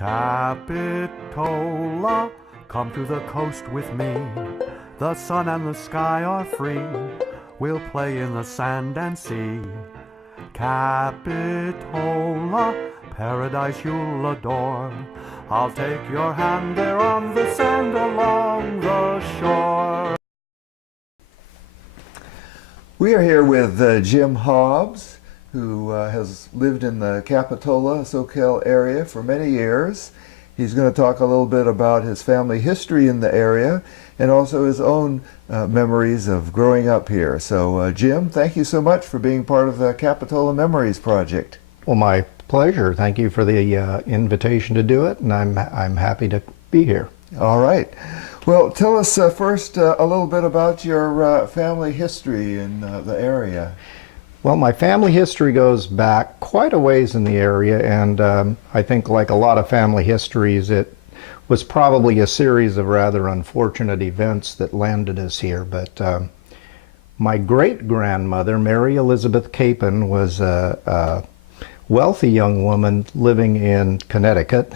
Capitola, come to the coast with me. The sun and the sky are free. We'll play in the sand and sea. Capitola, paradise you'll adore. I'll take your hand there on the sand along the shore. We are here with Jim Hobbs, who has lived in the Capitola, Soquel area for many years. He's going to talk a little bit about his family history in the area and also his own memories of growing up here. So Jim, thank you so much for being part of the Capitola Memories Project. Well, my pleasure. Thank you for the invitation to do it, and I'm happy to be here. All right. Well, tell us first a little bit about your family history in the area. Well, my family history goes back quite a ways in the area, and I think like a lot of family histories, it was probably a series of rather unfortunate events that landed us here. But my great-grandmother, Mary Elizabeth Capon, was a wealthy young woman living in Connecticut,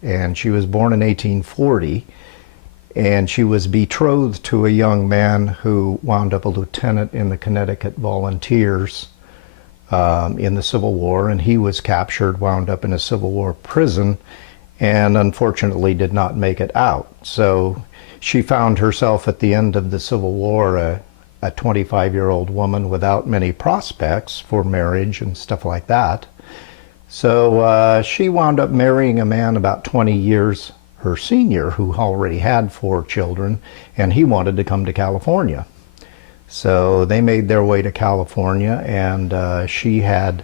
and she was born in 1840, and she was betrothed to a young man who wound up a lieutenant in the Connecticut Volunteers in the Civil War, and he was captured, wound up in a Civil War prison, and unfortunately did not make it out. So she found herself at the end of the Civil War a 25-year-old woman without many prospects for marriage and stuff like that. So she wound up marrying a man about 20 years her senior, who already had 4 children, and he wanted to come to California. So they made their way to California, and she had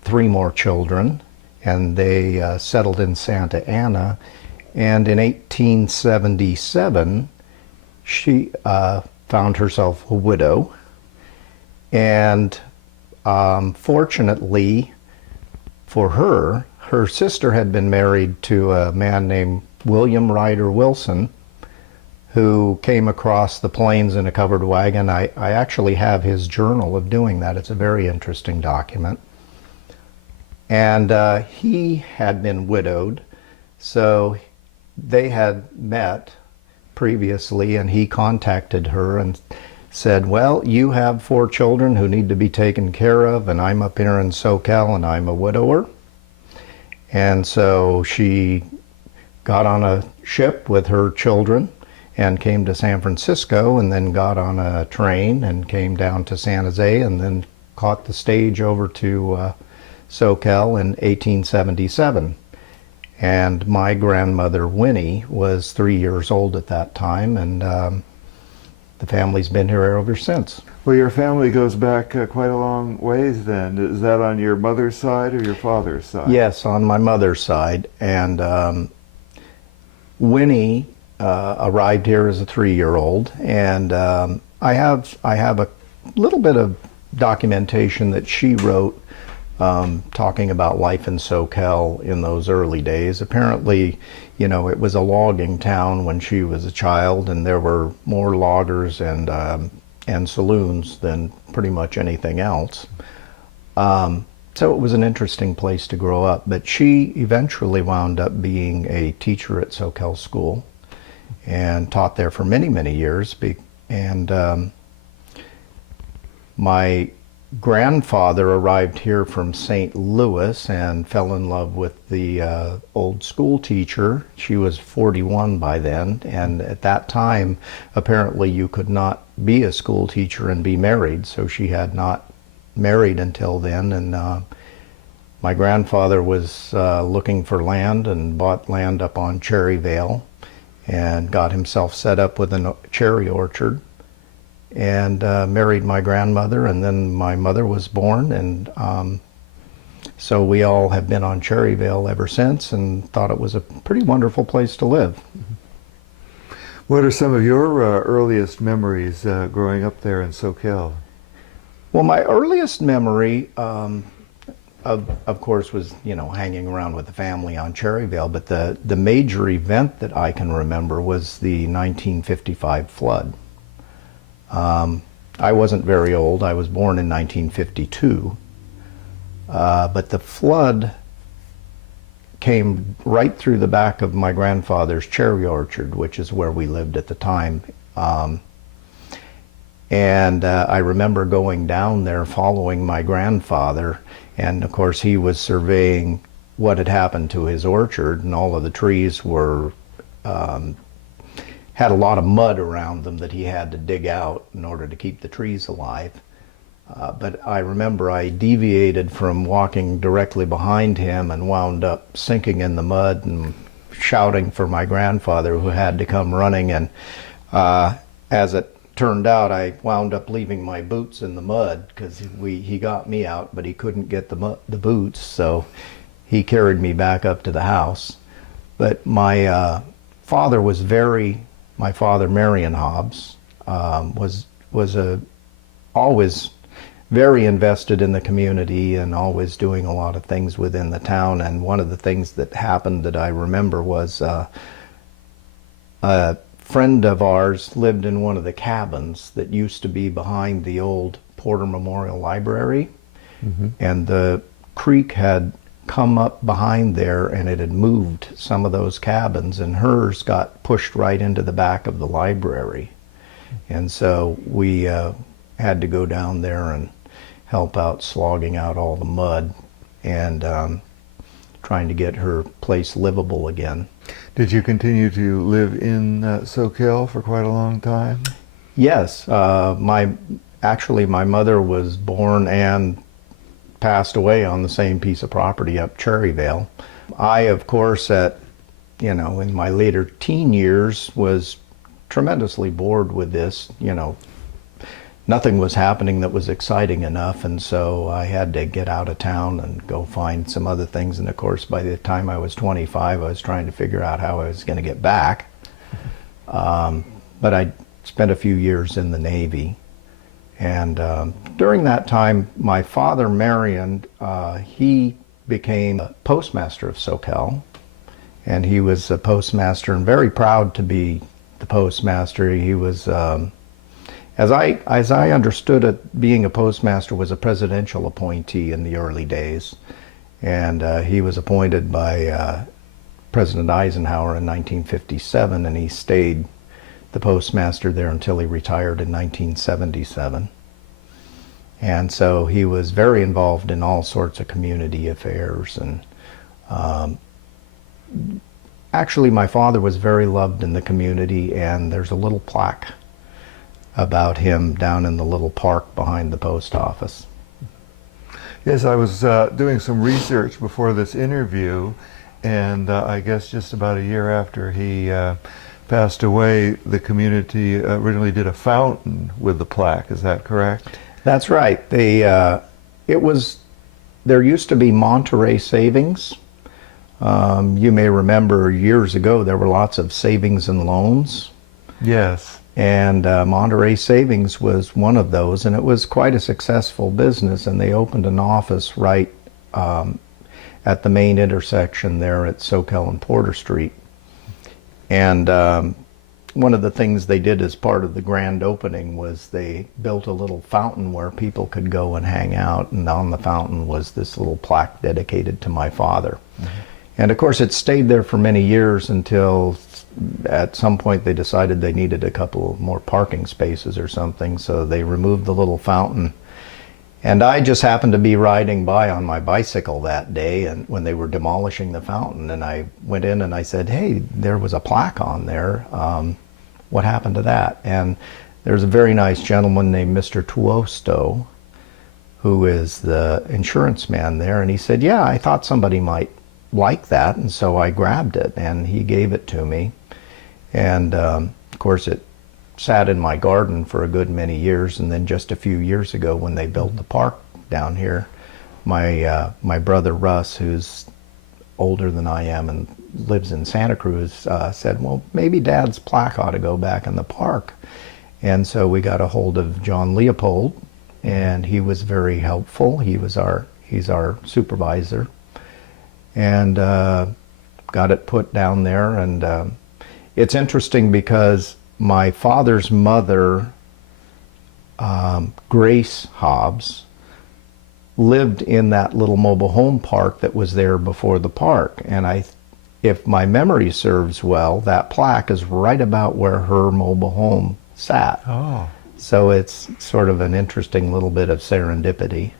3 more children, and they settled in Santa Ana. And in 1877, she found herself a widow, and fortunately for her, her sister had been married to a man named William Ryder Wilson, who came across the plains in a covered wagon. I actually have his journal of doing that. It's a very interesting document. And he had been widowed, so they had met previously, and he contacted her and said, well, you have 4 children who need to be taken care of, and I'm up here in Soquel, and I'm a widower. And so she got on a ship with her children and came to San Francisco, and then got on a train and came down to San Jose, and then caught the stage over to Soquel in 1877. And my grandmother, Winnie, was 3 years old at that time, and the family's been here ever since. Well, your family goes back quite a long ways then. Is that on your mother's side or your father's side? Yes, on my mother's side. And Winnie arrived here as a 3-year-old, and I have a little bit of documentation that she wrote talking about life in Soquel in those early days. Apparently, you know, it was a logging town when she was a child, and there were more loggers and saloons than pretty much anything else. So it was an interesting place to grow up, but she eventually wound up being a teacher at Soquel School and taught there for many, many years. And my grandfather arrived here from St. Louis and fell in love with the old school teacher. She was 41 by then, and at that time apparently you could not be a school teacher and be married, so she had not married until then. And my grandfather was looking for land and bought land up on Cherryvale and got himself set up with a cherry orchard, and married my grandmother, and then my mother was born, and so we all have been on Cherryvale ever since and thought it was a pretty wonderful place to live. What are some of your earliest memories growing up there in Soquel? Well, my earliest memory, of course, was, you know, hanging around with the family on Cherryvale, but the major event that I can remember was the 1955 flood. I wasn't very old. I was born in 1952. But the flood came right through the back of my grandfather's cherry orchard, which is where we lived at the time. And I remember going down there following my grandfather, and of course he was surveying what had happened to his orchard, and all of the trees were had a lot of mud around them that he had to dig out in order to keep the trees alive. But I remember I deviated from walking directly behind him and wound up sinking in the mud and shouting for my grandfather, who had to come running. And as it turned out, I wound up leaving my boots in the mud, because he got me out, but he couldn't get the boots, so he carried me back up to the house. But my father, Marion Hobbs, was always very invested in the community and always doing a lot of things within the town. And one of the things that happened that I remember was a friend of ours lived in one of the cabins that used to be behind the old Porter Memorial Library. Mm-hmm. And the creek had come up behind there, and it had moved some of those cabins, and hers got pushed right into the back of the library. And so we had to go down there and help out slogging out all the mud and trying to get her place livable again. Did you continue to live in Soquel for quite a long time? Yes. Actually, my mother was born and passed away on the same piece of property up Cherryvale. I, of course, in my later teen years, was tremendously bored with this. Nothing was happening that was exciting enough, and so I had to get out of town and go find some other things. And of course, by the time I was 25, I was trying to figure out how I was going to get back. But I spent a few years in the Navy. And during that time, my father, Marion, he became a postmaster of Soquel. And he was a postmaster, and very proud to be the postmaster. He was, as I understood it, being a postmaster was a presidential appointee in the early days. And he was appointed by President Eisenhower in 1957, and he stayed the postmaster there until he retired in 1977. And so he was very involved in all sorts of community affairs. And actually, my father was very loved in the community, and there's a little plaque about him down in the little park behind the post office. Yes, I was doing some research before this interview, and I guess just about a year after he passed away, the community originally did a fountain with the plaque. Is that correct? That's right. There used to be Monterey savings. You may remember years ago there were lots of savings and loans. Yes. And Monterey Savings was one of those, and it was quite a successful business, and they opened an office right at the main intersection there at Soquel and Porter Street. And one of the things they did as part of the grand opening was they built a little fountain where people could go and hang out, and on the fountain was this little plaque dedicated to my father. Mm-hmm. And of course it stayed there for many years until at some point they decided they needed a couple more parking spaces or something, so they removed the little fountain. And I just happened to be riding by on my bicycle that day, and when they were demolishing the fountain, and I went in and I said, hey, there was a plaque on there. What happened to that? And there's a very nice gentleman named Mr. Tuosto, who is the insurance man there, and he said, yeah, I thought somebody might like that, and so I grabbed it, and he gave it to me. And of course it sat in my garden for a good many years, and then just a few years ago when they built the park down here, my brother Russ, who's older than I am and lives in Santa Cruz, said, well, maybe Dad's plaque ought to go back in the park. And so we got a hold of John Leopold, and he was very helpful. He's our supervisor, and got it put down there. And it's interesting because my father's mother, Grace Hobbs, lived in that little mobile home park that was there before the park. And if my memory serves well, that plaque is right about where her mobile home sat. Oh. So it's sort of an interesting little bit of serendipity.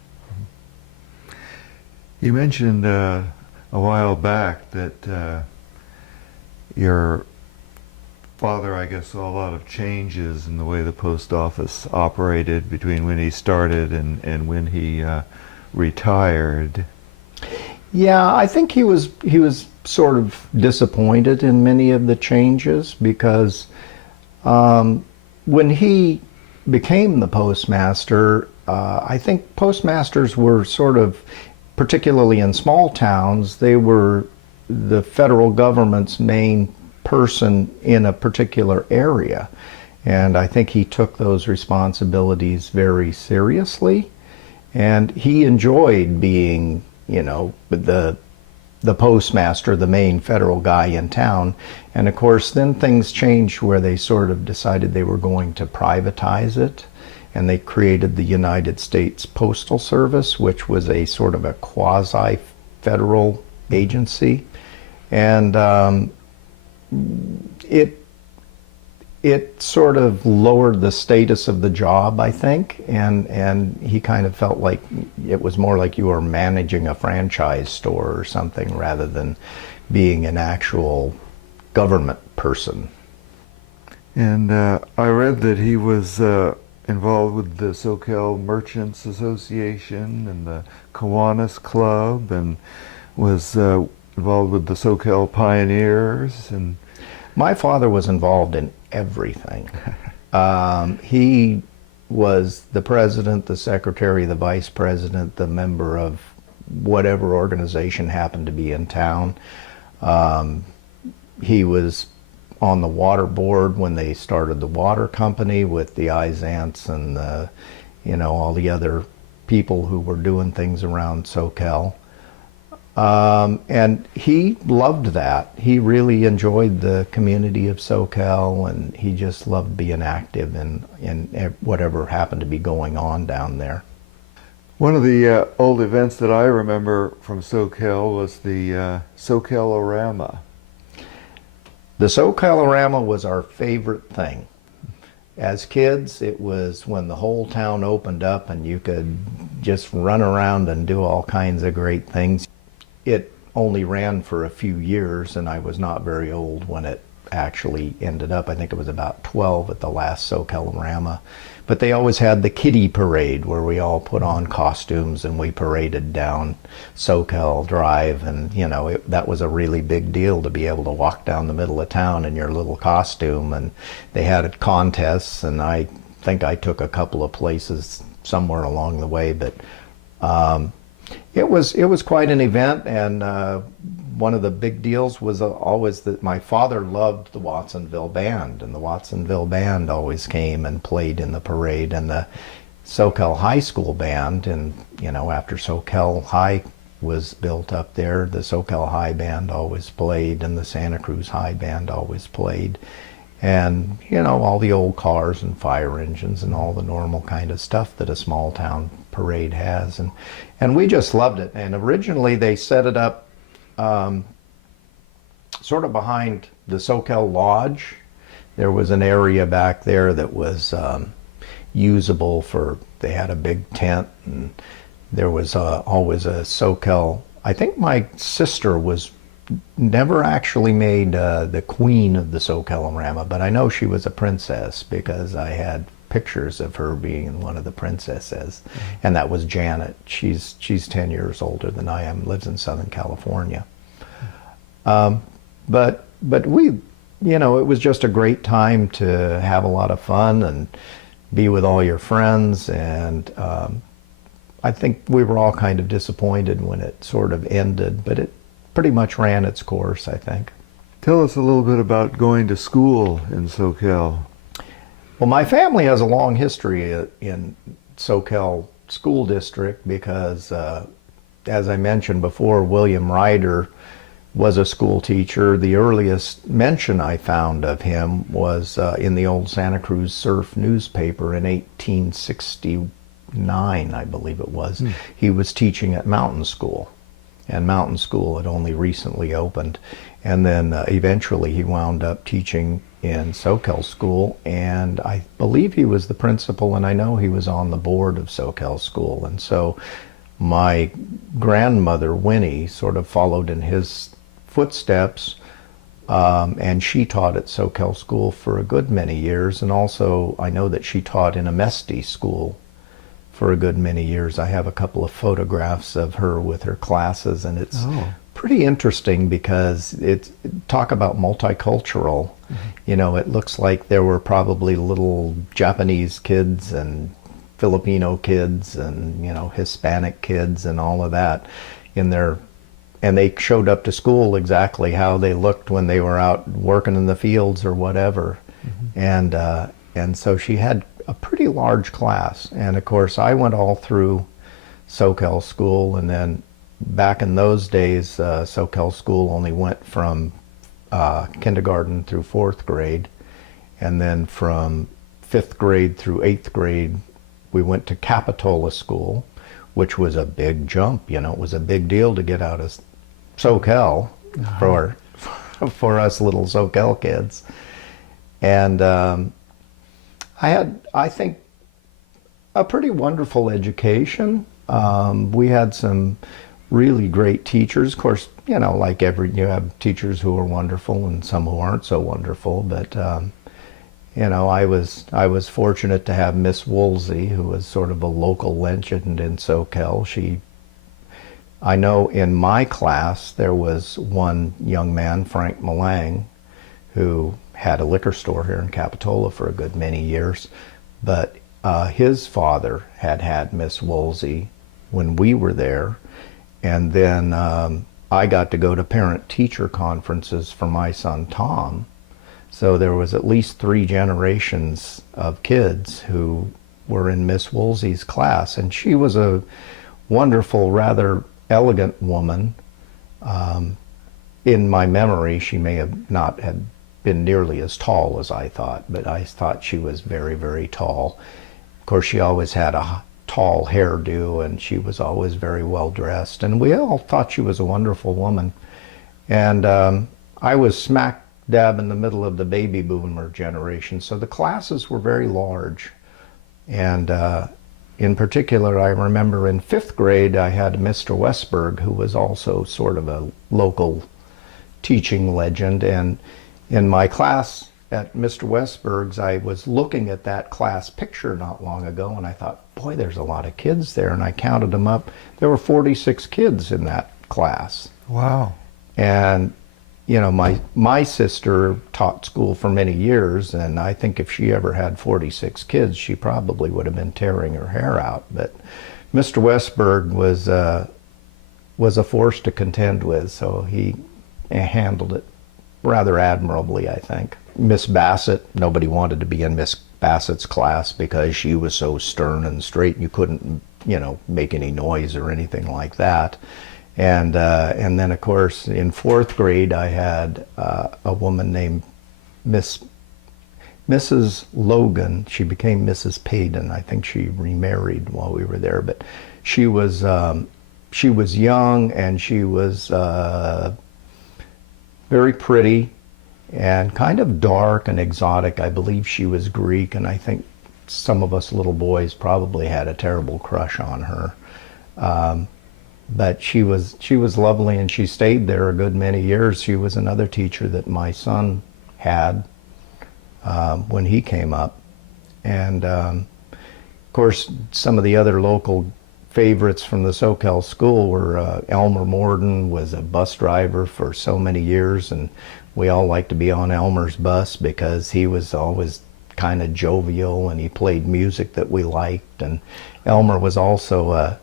You mentioned a while back that your father, I guess, saw a lot of changes in the way the post office operated between when he started and when he retired. Yeah, I think he was sort of disappointed in many of the changes because when he became the postmaster, I think postmasters were sort of, particularly in small towns, they were the federal government's main person in a particular area. And I think he took those responsibilities very seriously. And he enjoyed being, you know, the postmaster, the main federal guy in town. And of course, then things changed where they sort of decided they were going to privatize it. And they created the United States Postal Service, which was a sort of a quasi-federal agency. And it sort of lowered the status of the job, I think, and he kind of felt like it was more like you were managing a franchise store or something rather than being an actual government person. And I read that he was involved with the Soquel Merchants Association and the Kiwanis Club, and was involved with the Soquel Pioneers. And my father was involved in everything. He was the president, the secretary, the vice president, the member of whatever organization happened to be in town. He was on the water board when they started the water company with the Izants and the, you know, all the other people who were doing things around Soquel. And he loved that. He really enjoyed the community of Soquel, and he just loved being active in whatever happened to be going on down there. one of the old events that I remember from Soquel was the Soquel-O-Rama. The Soquel-O-Rama was our favorite thing. As kids, it was when the whole town opened up and you could just run around and do all kinds of great things. It only ran for a few years, and I was not very old when it actually ended up. I think it was about 12 at the last Soquel-O-Rama. But they always had the kiddie parade where we all put on costumes and we paraded down Soquel Drive, and you know, that was a really big deal to be able to walk down the middle of town in your little costume. And they had contests, and I think I took a couple of places somewhere along the way, but it was quite an event. And one of the big deals was always that my father loved the Watsonville Band, and the Watsonville Band always came and played in the parade, and the Soquel High School Band. And you know, after Soquel High was built up there, the Soquel High Band always played, and the Santa Cruz High Band always played. And you know, all the old cars and fire engines and all the normal kind of stuff that a small town parade has, and we just loved it. And originally they set it up sort of behind the Soquel Lodge. There was an area back there that was usable for, they had a big tent, and there was always a Soquel. I think my sister was never actually made the queen of the Soquel-O-Rama, but I know she was a princess because I had pictures of her being one of the princesses. And that was Janet. She's 10 years older than I am, lives in Southern California. But we, you know, it was just a great time to have a lot of fun and be with all your friends. And I think we were all kind of disappointed when it sort of ended, but it pretty much ran its course, I think. Tell us a little bit about going to school in Soquel. Well, my family has a long history in Soquel School District because, as I mentioned before, William Ryder was a school teacher. The earliest mention I found of him was in the old Santa Cruz Surf newspaper in 1861 9, I believe it was, he was teaching at Mountain School. And Mountain School had only recently opened. And then eventually he wound up teaching in Soquel School, and I believe he was the principal, and I know he was on the board of Soquel School. And so my grandmother, Winnie, sort of followed in his footsteps, and she taught at Soquel School for a good many years. And also I know that she taught in a Mesti school for a good many years. I have a couple of photographs of her with her classes, and it's pretty interesting because talk about multicultural. You know, it looks like there were probably little Japanese kids and Filipino kids and, you know, Hispanic kids and all of that in there. And they showed up to school exactly how they looked when they were out working in the fields or whatever. And so she had a pretty large class. And of course, I went all through Soquel School, and then back in those days, Soquel School only went from kindergarten through 4th grade, and then from 5th grade through 8th grade, we went to Capitola School, which was a big jump. You know, it was a big deal to get out of Soquel for us little Soquel kids. And I had, I think, a pretty wonderful education. We had some really great teachers. Of course, you know, like you have teachers who are wonderful and some who aren't so wonderful, but you know, I was fortunate to have Miss Woolsey, who was sort of a local legend in Soquel. I know in my class there was one young man, Frank Malang, who had a liquor store here in Capitola for a good many years, but his father had Miss Woolsey when we were there. And then I got to go to parent-teacher conferences for my son Tom. So there was at least 3 generations of kids who were in Miss Woolsey's class. And she was a wonderful, rather elegant woman. In my memory, she may have not had been nearly as tall as I thought, but I thought she was very, very tall. Of course, she always had a tall hairdo, and she was always very well dressed, and we all thought she was a wonderful woman. And I was smack dab in the middle of the baby boomer generation, so the classes were very large. And in particular, I remember in 5th grade I had Mr. Westberg, who was also sort of a local teaching legend. And in my class at Mr. Westberg's, I was looking at that class picture not long ago, and I thought, boy, there's a lot of kids there. And I counted them up. There were 46 kids in that class. Wow. And, you know, my sister taught school for many years, and I think if she ever had 46 kids, she probably would have been tearing her hair out. But Mr. Westberg was a force to contend with, so he handled it rather admirably, I think. Miss Bassett, nobody wanted to be in Miss Bassett's class because she was so stern and straight. You couldn't, you know, make any noise or anything like that. And then, of course, in 4th grade, I had a woman named Mrs. Logan. She became Mrs. Payden. I think she remarried while we were there. But she was young, and she was very pretty and kind of dark and exotic. I believe she was Greek, and I think some of us little boys probably had a terrible crush on her. But she was lovely, and she stayed there a good many years. She was another teacher that my son had when he came up. And of course, some of the other local favorites from the Soquel School were Elmer Morden was a bus driver for so many years, and we all liked to be on Elmer's bus because he was always kind of jovial, and he played music that we liked. And Elmer was also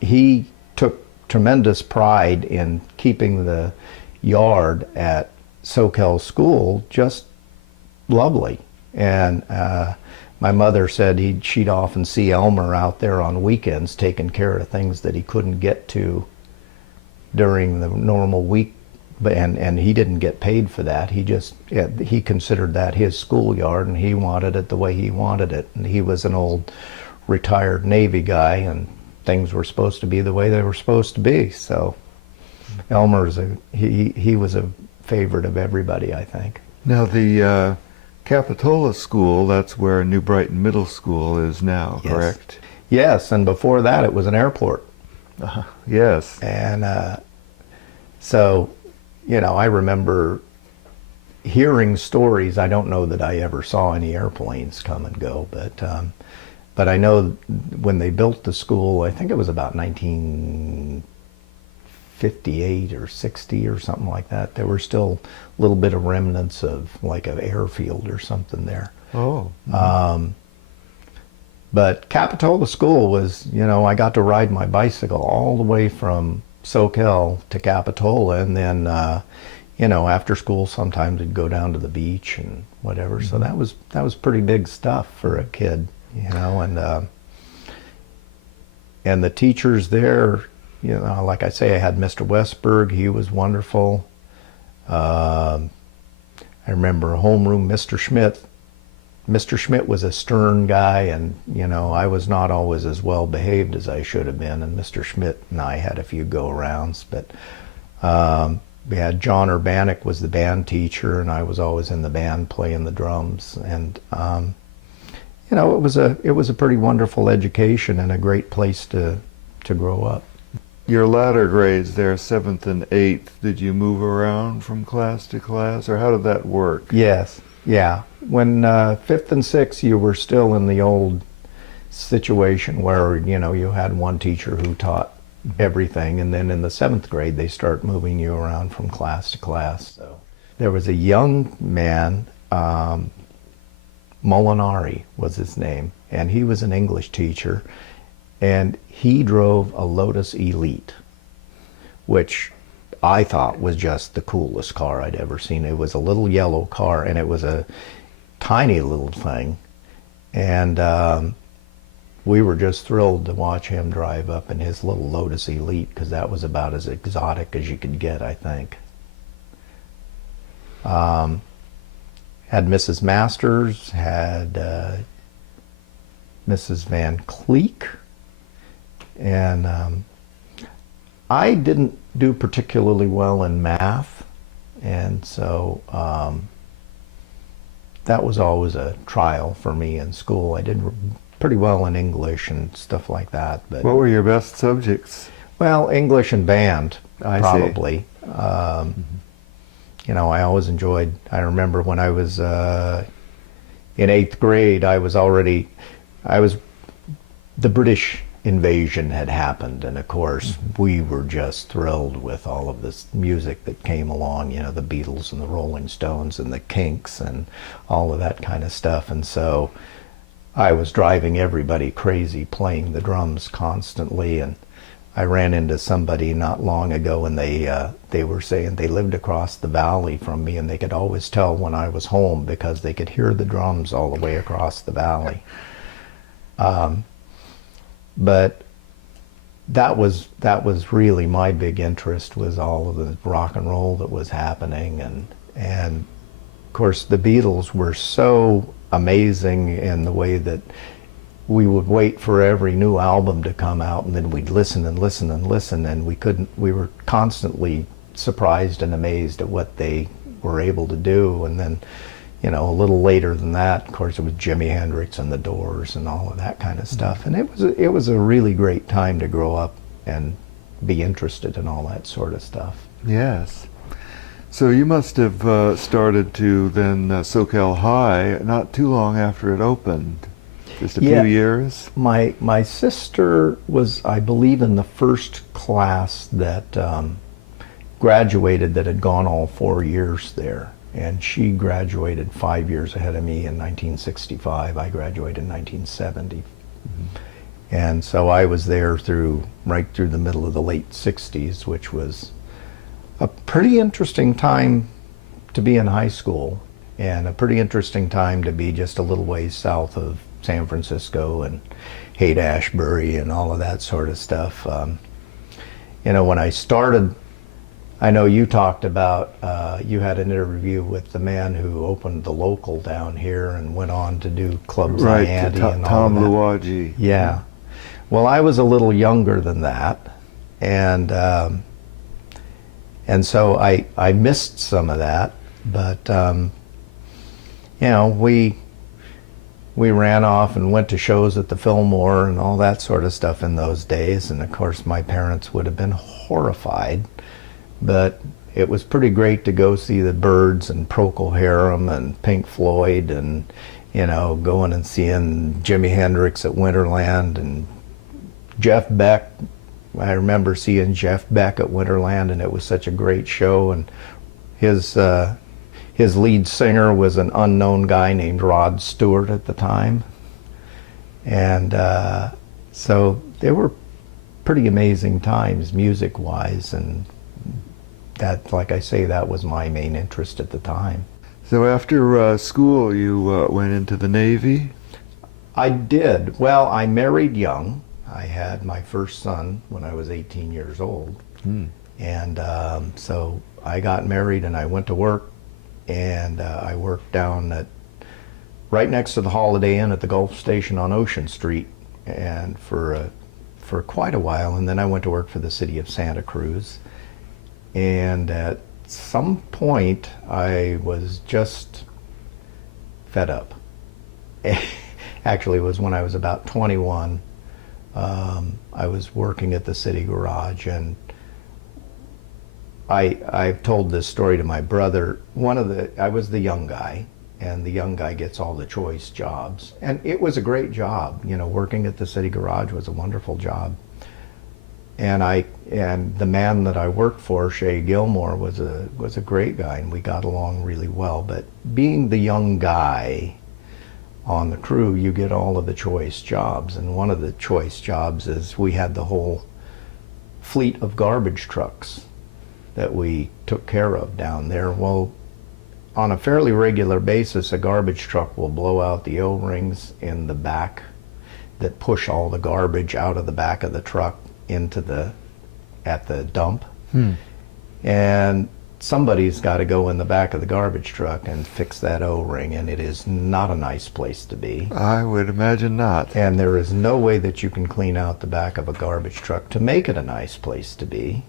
he took tremendous pride in keeping the yard at Soquel School just lovely. And my mother said she'd often see Elmer out there on weekends taking care of things that he couldn't get to during the normal week, and he didn't get paid for that. He considered that his schoolyard, and he wanted it the way he wanted it. And he was an old retired Navy guy, and things were supposed to be the way they were supposed to be. So Elmer's he was a favorite of everybody, I think. Now the Capitola School, that's where New Brighton Middle School is now, Yes. correct? Yes, and before that it was an airport. Yes. And so, you know, I remember hearing stories. I don't know that I ever saw any airplanes come and go, but I know when they built the school, I think it was about 1958 or 60 or something like that. There were still a little bit of remnants of like an airfield or something there. Oh. But Capitola School was, you know, I got to ride my bicycle all the way from Soquel to Capitola, and then, you know, after school sometimes I'd go down to the beach and whatever. So that was pretty big stuff for a kid, you know, and the teachers there, you know, like I say, I had Mr. Westberg. He was wonderful. I remember homeroom Mr. Schmidt. Mr. Schmidt was a stern guy, and, you know, I was not always as well behaved as I should have been, and Mr. Schmidt and I had a few go-arounds, but we had John Urbanic was the band teacher, and I was always in the band playing the drums, and you know, it was a pretty wonderful education and a great place to grow up. Your latter grades there, 7th and 8th, did you move around from class to class, or how did that work? Yes, yeah. When 5th and 6th, you were still in the old situation where, you know, you had one teacher who taught everything, and then in the 7th grade they start moving you around from class to class. So there was a young man, Molinari was his name, and he was an English teacher, and he drove a Lotus Elite, which I thought was just the coolest car I'd ever seen. It was a little yellow car, and it was a tiny little thing, and we were just thrilled to watch him drive up in his little Lotus Elite, because that was about as exotic as you could get, I think. Had Mrs. Masters, had Mrs. Van Cleek, and I didn't do particularly well in math, and so that was always a trial for me in school. I did pretty well in English and stuff like that. But What were your best subjects? well, English and band, I see. probably. You know, I always enjoyed, I remember when I was in 8th grade, the British invasion had happened, and of course we were just thrilled with all of this music that came along, you know, the Beatles and the Rolling Stones and the Kinks and all of that kind of stuff. And so I was driving everybody crazy playing the drums constantly, and I ran into somebody not long ago, and they were saying they lived across the valley from me, and they could always tell when I was home because they could hear the drums all the way across the valley. But that was really my big interest, was all of the rock and roll that was happening, and of course the Beatles were so amazing in the way that we would wait for every new album to come out, and then we'd listen and listen and listen, and we were constantly surprised and amazed at what they were able to do. And then, you know, a little later than that, of course, it was Jimi Hendrix and the Doors and all of that kind of stuff. And it was a really great time to grow up and be interested in all that sort of stuff. Yes. So you must have started to then Soquel High not too long after it opened. Just a few years? My sister was, I believe, in the first class that graduated, that had gone all 4 years there. And she graduated 5 years ahead of me in 1965. I graduated in 1970. And so I was there right through the middle of the late 60s, which was a pretty interesting time to be in high school, and a pretty interesting time to be just a little ways south of San Francisco and Haight-Ashbury and all of that sort of stuff. You know, when I started I know you talked about, you had an interview with the man who opened the local down here and went on to do Club Right, Zayante and all Tom of that. Luagi. Yeah. Well, I was a little younger than that, and so I missed some of that. But you know, we ran off and went to shows at the Fillmore and all that sort of stuff in those days. And of course, my parents would have been horrified, but it was pretty great to go see the Byrds and Procol Harum and Pink Floyd, and you know, going and seeing Jimi Hendrix at Winterland and Jeff Beck. I remember seeing Jeff Beck at Winterland, and it was such a great show. And his lead singer was an unknown guy named Rod Stewart at the time. And so they were pretty amazing times music-wise, and that, like I say, that was my main interest at the time. So after school, you went into the Navy? I did. Well, I married young. I had my first son when I was 18 years old. And so I got married and I went to work, and I worked down at right next to the Holiday Inn at the Gulf Station on Ocean Street, and for quite a while. And then I went to work for the city of Santa Cruz. And at some point I was just fed up. Actually, it was when I was about 21. I was working at the city garage, and I've told this story to my brother. I was the young guy, and the young guy gets all the choice jobs, and it was a great job. You know, working at the city garage was a wonderful job. And the man that I worked for, Shea Gilmore, was a great guy, and we got along really well. But being the young guy on the crew, you get all of the choice jobs, and one of the choice jobs is we had the whole fleet of garbage trucks that we took care of down there. Well, on a fairly regular basis, a garbage truck will blow out the O-rings in the back that push all the garbage out of the back of the truck into at the dump. And somebody's got to go in the back of the garbage truck and fix that O-ring, and it is not a nice place to be. I would imagine not. And there is no way that you can clean out the back of a garbage truck to make it a nice place to be.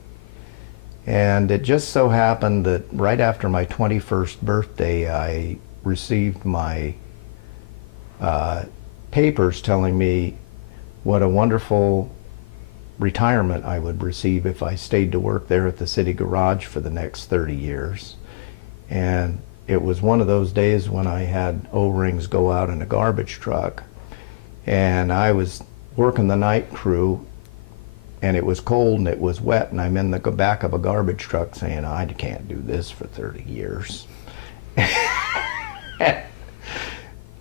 And it just so happened that right after my 21st birthday, I received my papers telling me what a wonderful retirement I would receive if I stayed to work there at the city garage for the next 30 years. And it was one of those days when I had O-rings go out in a garbage truck, and I was working the night crew, and it was cold and it was wet, and I'm in the back of a garbage truck saying, I can't do this for 30 years.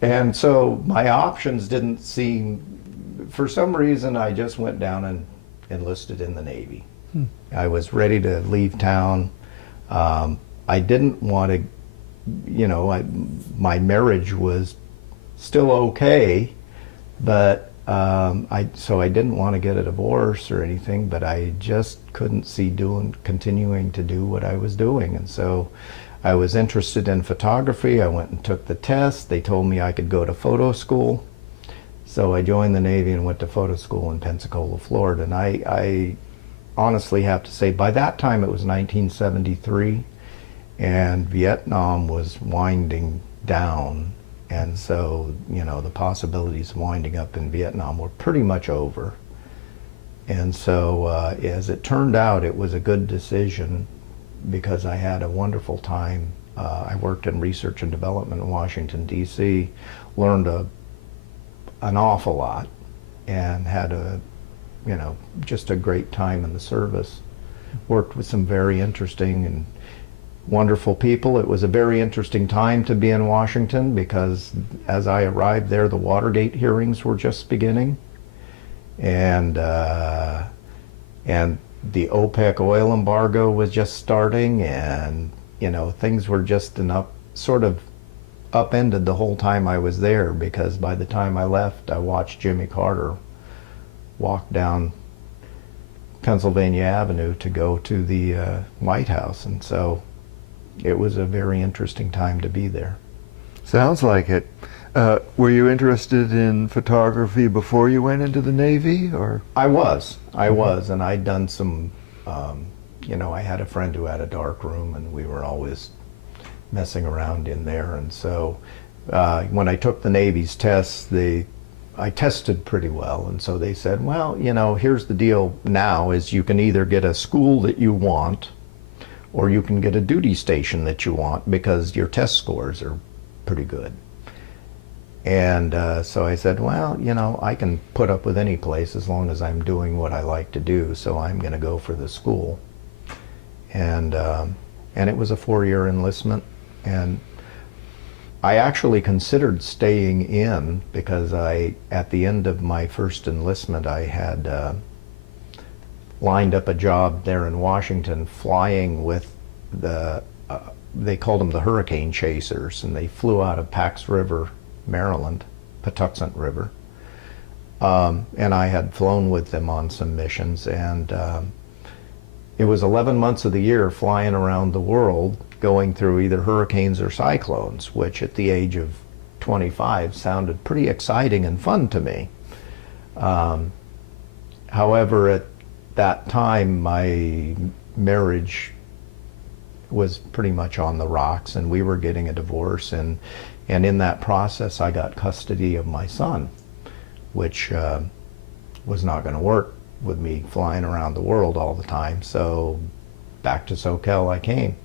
And so my options didn't seem, for some reason I just went down and enlisted in the Navy. I was ready to leave town. I didn't want to, you know, my marriage was still okay, but so I didn't want to get a divorce or anything, but I just couldn't see continuing to do what I was doing. And so I was interested in photography. I went and took the test. They told me I could go to photo school. So I joined the Navy and went to photo school in Pensacola, Florida. And I honestly have to say, by that time it was 1973, and Vietnam was winding down. And so, you know, the possibilities of winding up in Vietnam were pretty much over. And so as it turned out, it was a good decision because I had a wonderful time. I worked in research and development in Washington, D.C., learned an awful lot, and had just a great time in the service. Worked with some very interesting and wonderful people. It was a very interesting time to be in Washington because as I arrived there, the Watergate hearings were just beginning, and the OPEC oil embargo was just starting, and you know, things were just sort of upended the whole time I was there, because by the time I left, I watched Jimmy Carter walk down Pennsylvania Avenue to go to the White House, and so it was a very interesting time to be there. Sounds like it. Were you interested in photography before you went into the Navy, or? I was, and I'd done some, I had a friend who had a dark room, and we were always messing around in there, and so when I took the Navy's tests, I tested pretty well, and so they said, well, here's the deal now, is you can either get a school that you want, or you can get a duty station that you want, because your test scores are pretty good. And so I said, well, I can put up with any place as long as I'm doing what I like to do, so I'm going to go for the school. And it was a 4-year enlistment, and I actually considered staying in, because at the end of my first enlistment, I had lined up a job there in Washington flying with they called them the Hurricane Chasers, and they flew out of Pax River, Maryland, Patuxent River. And I had flown with them on some missions, and it was 11 months of the year flying around the world, going through either hurricanes or cyclones, which at the age of 25 sounded pretty exciting and fun to me. However, at that time, my marriage was pretty much on the rocks, and we were getting a divorce, and in that process I got custody of my son, which was not going to work with me flying around the world all the time, so back to Soquel I came.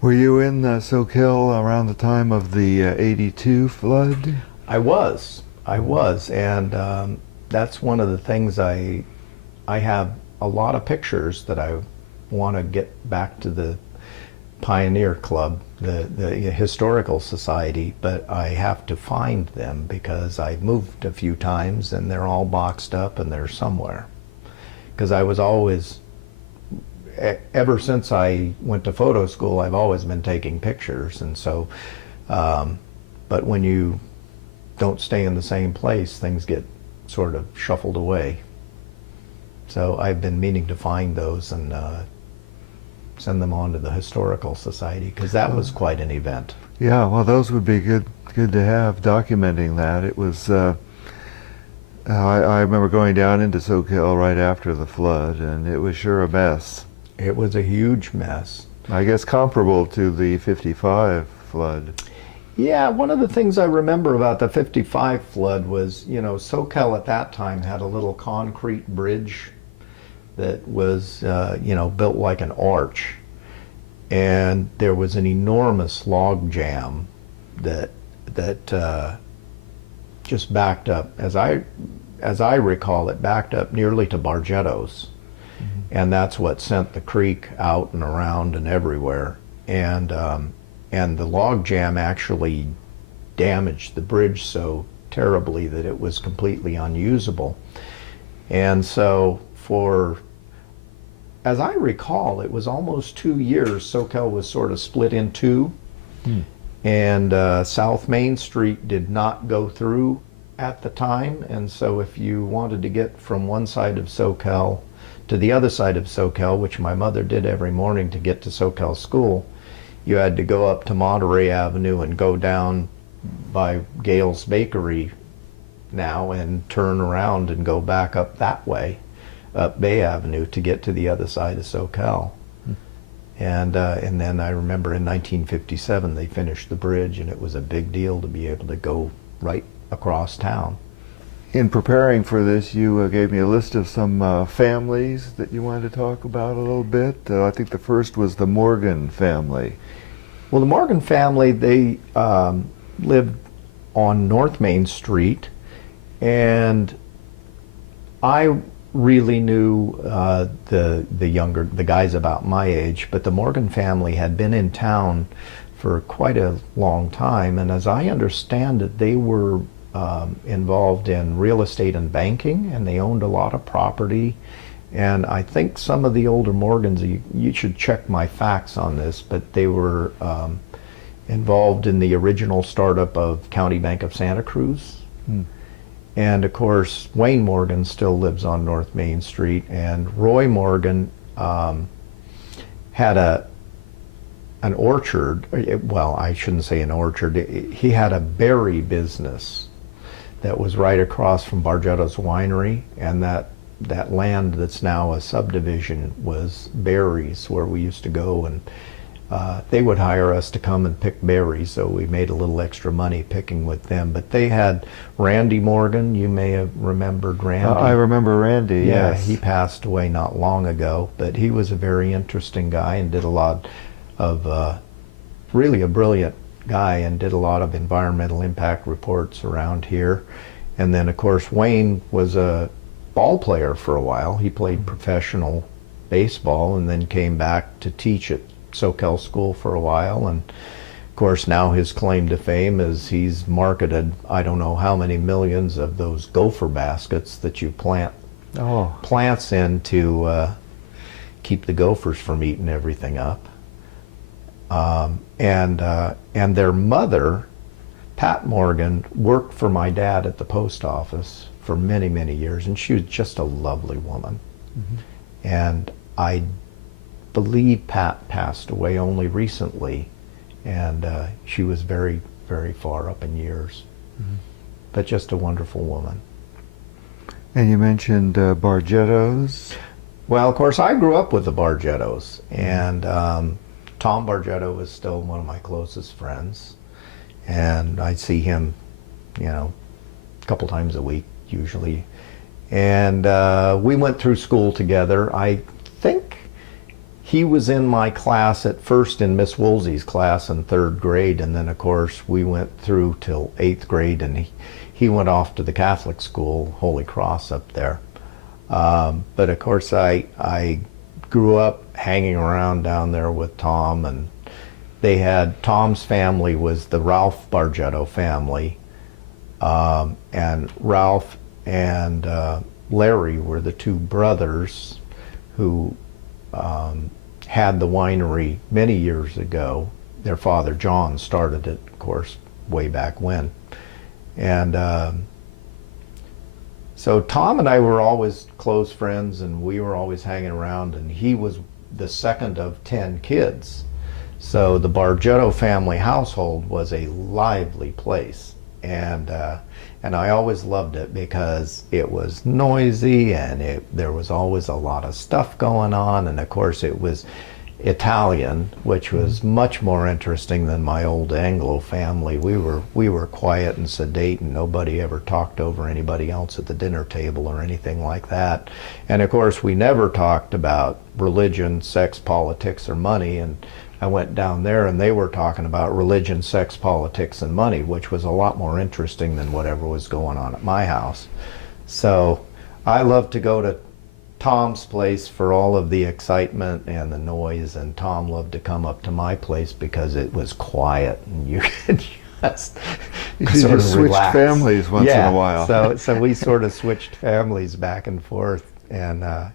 Were you in Soquel around the time of the 82 flood? I was, and that's one of the things I have a lot of pictures that I want to get back to the Pioneer Club, the Historical Society, but I have to find them because I've moved a few times and they're all boxed up and they're somewhere. Because I was always, ever since I went to photo school, I've always been taking pictures, and so, but when you don't stay in the same place, things get sort of shuffled away. So I've been meaning to find those and send them on to the Historical Society, because that was quite an event. Yeah, well, those would be good to have, documenting that. It was, I remember going down into Soquel right after the flood, and it was sure a mess. It was a huge mess. I guess comparable to the 55 flood. Yeah, one of the things I remember about the 55 flood was, Soquel at that time had a little concrete bridge that was, built like an arch. And there was an enormous log jam that just backed up, as I recall, it backed up nearly to Bargetto's. Mm-hmm. And that's what sent the creek out and around and everywhere. And the log jam actually damaged the bridge so terribly that it was completely unusable. And so as I recall, it was almost 2 years Soquel was sort of split in two. And South Main Street did not go through at the time, and so if you wanted to get from one side of Soquel to the other side of Soquel, which my mother did every morning to get to Soquel School, you had to go up to Monterey Avenue and go down by Gale's Bakery now and turn around and go back up that way, up Bay Avenue, to get to the other side of Soquel. And then I remember in 1957 they finished the bridge, and it was a big deal to be able to go right across town. In preparing for this, you gave me a list of some families that you wanted to talk about a little bit. I think the first was the Morgan family. Well, the Morgan family, they lived on North Main Street, and I really knew the guys about my age, but the Morgan family had been in town for quite a long time, and as I understand it, they were involved in real estate and banking, and they owned a lot of property. And I think some of the older Morgans, you should check my facts on this, but they were involved in the original startup of County Bank of Santa Cruz. And of course, Wayne Morgan still lives on North Main Street, and Roy Morgan had an orchard. Well, I shouldn't say an orchard. He had a berry business that was right across from Bargetto's winery, and that land that's now a subdivision was berries, where we used to go, and they would hire us to come and pick berries, so we made a little extra money picking with them. But they had Randy Morgan. You may have remembered Randy. I remember Randy, Yeah, yes. he passed away not long ago, but he was a very interesting guy and did a lot of, really a brilliant guy, and did a lot of environmental impact reports around here. And then of course Wayne was a ball player for a while. He played professional baseball and then came back to teach at Soquel School for a while, and of course now his claim to fame is he's marketed I don't know how many millions of those gopher baskets that you plant plants in to keep the gophers from eating everything up. And their mother, Pat Morgan, worked for my dad at the post office for many, many years, and she was just a lovely woman. Mm-hmm. And I believe Pat passed away only recently, and she was very, very far up in years. Mm-hmm. But just a wonderful woman. And you mentioned Bargettos. Well, of course, I grew up with the Bargettos, and Tom Bargetto is still one of my closest friends, and I see him, a couple times a week usually. And we went through school together. I think he was in my class at first, in Miss Woolsey's class in 3rd grade, and then of course we went through till 8th grade, and he went off to the Catholic school, Holy Cross, up there. But of course I grew up hanging around down there with Tom, and Tom's family was the Ralph Bargetto family, and Ralph and Larry were the two brothers who had the winery many years ago. Their father, John, started it, of course, way back when. And so Tom and I were always close friends, and we were always hanging around, and he was the second of 10 kids. So the Bargetto family household was a lively place. And I always loved it because it was noisy, and there was always a lot of stuff going on, and of course it was Italian, which was much more interesting than my old Anglo family. We were quiet and sedate, and nobody ever talked over anybody else at the dinner table or anything like that. And of course we never talked about religion, sex, politics, or money. And I went down there and they were talking about religion, sex, politics, and money, which was a lot more interesting than whatever was going on at my house. So I loved to go to Tom's place for all of the excitement and the noise, and Tom loved to come up to my place because it was quiet and you could just sort of switched relax. families once in a while. So we sort of switched families back and forth, and I,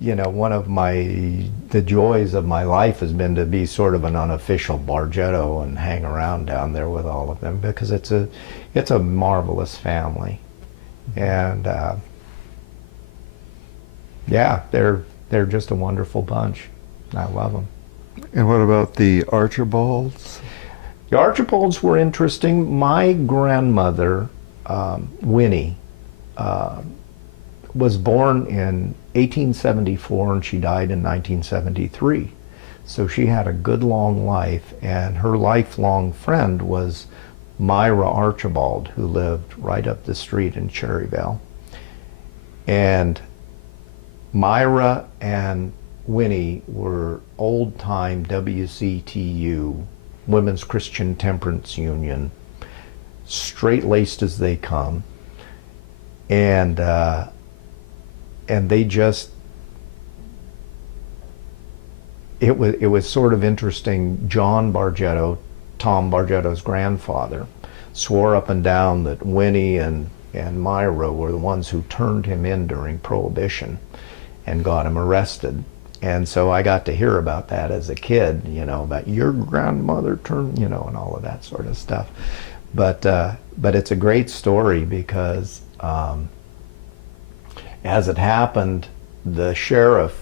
one of the joys of my life has been to be sort of an unofficial Bargetto and hang around down there with all of them, because it's a marvelous family. And yeah, they're just a wonderful bunch. I love them. And what about the Archibalds? The Archibalds were interesting. My grandmother, Winnie, was born in 1874 and she died in 1973. So she had a good long life, and her lifelong friend was Myra Archibald, who lived right up the street in Cherryvale. And Myra and Winnie were old-time WCTU, Women's Christian Temperance Union, straight-laced as they come, and they just, it was sort of interesting. John Bargetto, Tom Bargetto's grandfather, swore up and down that Winnie and Myra were the ones who turned him in during Prohibition and got him arrested. And so I got to hear about that as a kid, about your grandmother turned, and all of that sort of stuff. But it's a great story because as it happened, the sheriff,